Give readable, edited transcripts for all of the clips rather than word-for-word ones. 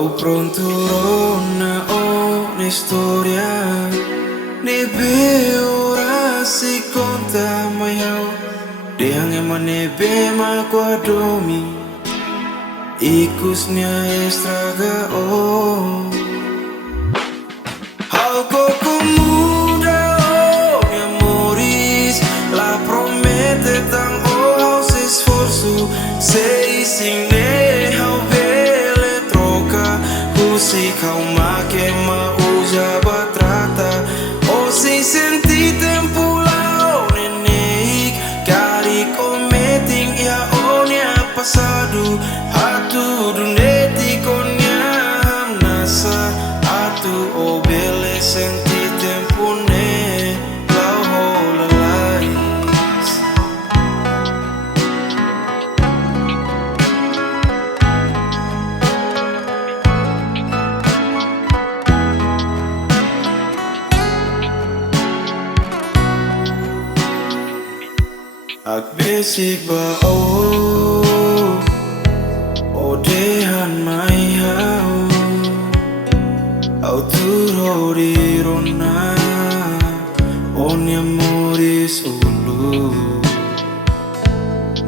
Au pronto na una storia nebe ora si conta maiau de hange manebe ma quadomi ikusnya estraga Au coco muda mi amoris la promete tan au se sforzo sei sine au vele troca se kau make ma usa batrata o se senti tempo lao nenek kari cometing ya onia passado hatu duneti konya nasa hatu o bele senti tempo ne lao hola lais Ak besik ba o dehan mai hau au turo di rona oni amoris ulu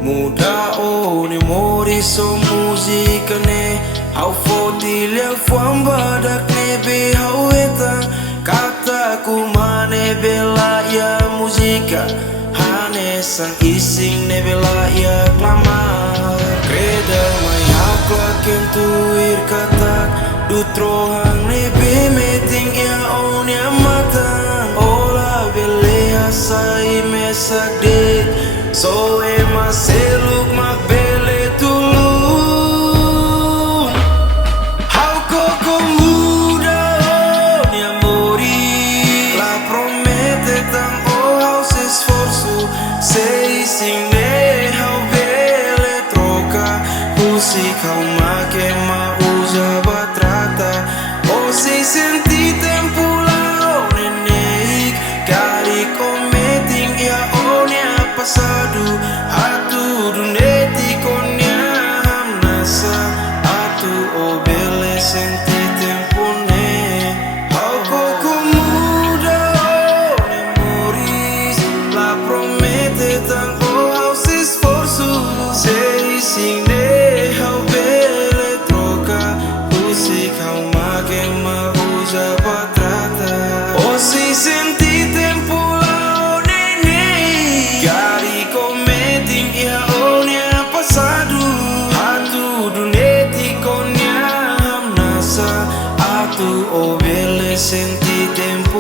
muda oni amoris o musika ne au foti le fuamba dak nebe hau etang kata ku mane bela ya musika sang ising nebela ya klamar kreda mai hakla kentuir katak dutro hang nebe meting ya onia matang ola bele asai mesak dek so ema seluk mak bele tulung hau koko muda onia mori la promete tang oh hau se sforzo sei sine hau vele troca usi kau make ma usa batrata o sei senti tempo lao nenek kari cometing ya onia passado hatu duneti konya nasa hatu o bele senti tempo ne hau koko muda memoris la promete tan oh se sforzo sei sine hau bele troca usi kau make ma usa batrata o si senti tempo lao nene kari cometing ya onia passado hatu duneti konya nasa hatu o bele senti tempo